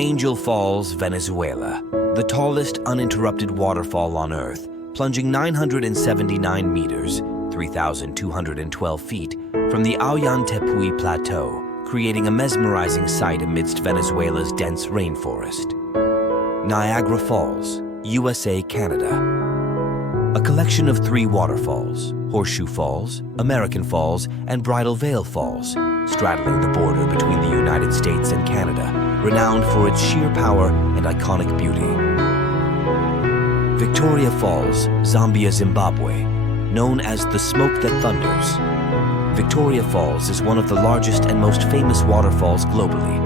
Angel Falls, Venezuela, the tallest uninterrupted waterfall on Earth, plunging 979 meters, 3,212 feet, from the Tepuy Plateau, creating a mesmerizing sight amidst Venezuela's dense rainforest. Niagara Falls, USA, Canada. A collection of 3 waterfalls, Horseshoe Falls, American Falls, and Bridal Veil Falls, straddling the border between the United States and Canada, renowned for its sheer power and iconic beauty. Victoria Falls, Zambia, Zimbabwe, known as the Smoke That Thunders. Victoria Falls is one of the largest and most famous waterfalls globally,